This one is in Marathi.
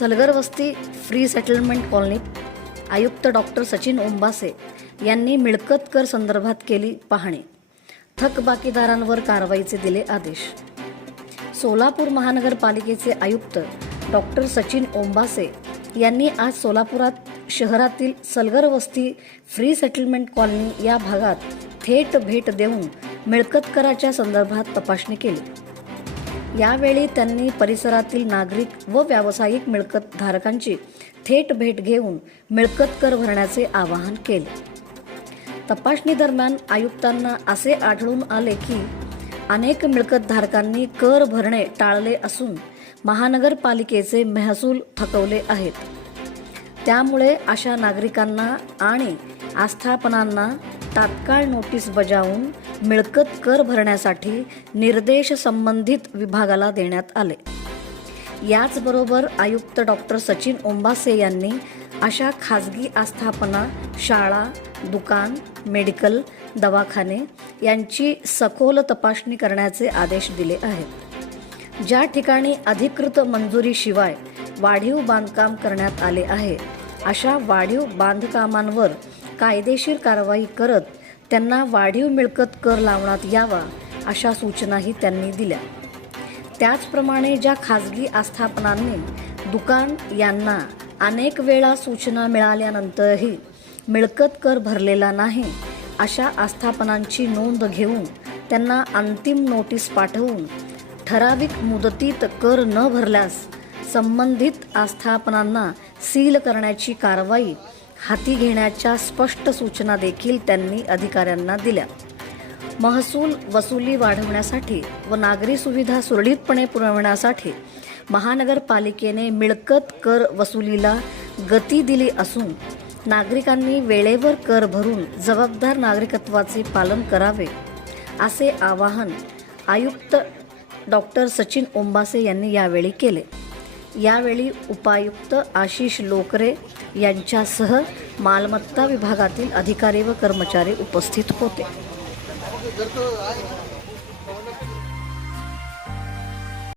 सलगर वस्ती फ्री सेटलमेंट कॉलनीत आयुक्त डॉक्टर सचिन ओंबासे यांनी मिळकत कर संदर्भात केली पाहणी. थकबाकीदारांवर कारवाईचे दिले आदेश. सोलापूर महानगरपालिकेचे आयुक्त डॉक्टर सचिन ओंबासे यांनी आज सोलापुरात शहरातील सलगर वस्ती फ्री सेटलमेंट कॉलनी या भागात थेट भेट देऊन मिळकत कराच्या संदर्भात तपासणी केली. यावेळी त्यांनी परिसरातील नागरिक व व्यावसायिक मिळकत धारकांची थेट भेट घेऊन मिळकत कर भरण्याचे आवाहन केले. तपासणी दरम्यान आयुक्तांना असे आढळून आले की अनेक मिळकतधारकांनी कर भरणे टाळले असून महानगरपालिकेचे महसूल थकवले आहेत. त्यामुळे अशा नागरिकांना आणि आस्थापनांना तात्काळ नोटीस बजावून मिळकत कर भरण्यासाठी निर्देश संबंधित विभागाला देण्यात आले. याचबरोबर आयुक्त डॉक्टर सचिन ओंबासे यांनी अशा खाजगी आस्थापना शाळा दुकान मेडिकल दवाखाने यांची सखोल तपासणी करण्याचे आदेश दिले आहेत. ज्या ठिकाणी अधिकृत मंजुरीशिवाय वाढीव बांधकाम करण्यात आले आहे अशा वाढीव बांधकामांवर कायदेशीर कारवाई करत त्यांना वाढीव मिळकत कर लावण्यात यावा अशा सूचनाही त्यांनी दिल्या. त्याचप्रमाणे ज्या खाजगी आस्थापनांनी दुकान यांना अनेक वेळा सूचना मिळाल्यानंतरही मिळकत कर भरलेला नाही अशा आस्थापनांची नोंद घेऊन त्यांना अंतिम नोटीस पाठवून ठराविक मुदतीत कर न भरल्यास संबंधित आस्थापनांना सील करण्याची कारवाई हाती घेण्याच्या स्पष्ट सूचना देखील त्यांनी अधिकाऱ्यांना दिल्या. महसूल वसुली वाढवण्यासाठी व नागरी सुविधा सुरळीतपणे पुरवण्यासाठी महानगरपालिकेने मिळकत कर वसुलीला गती दिली असून नागरिकांनी वेळेवर कर भरून जबाबदार नागरिकत्वाचे पालन करावे असे आवाहन आयुक्त डॉक्टर सचिन ओंबासे यांनी यावेळी केले. यावेळी उपायुक्त आशिष लोकरे यांच्यासह मालमत्ता विभागातील अधिकारी व कर्मचारी उपस्थित होते.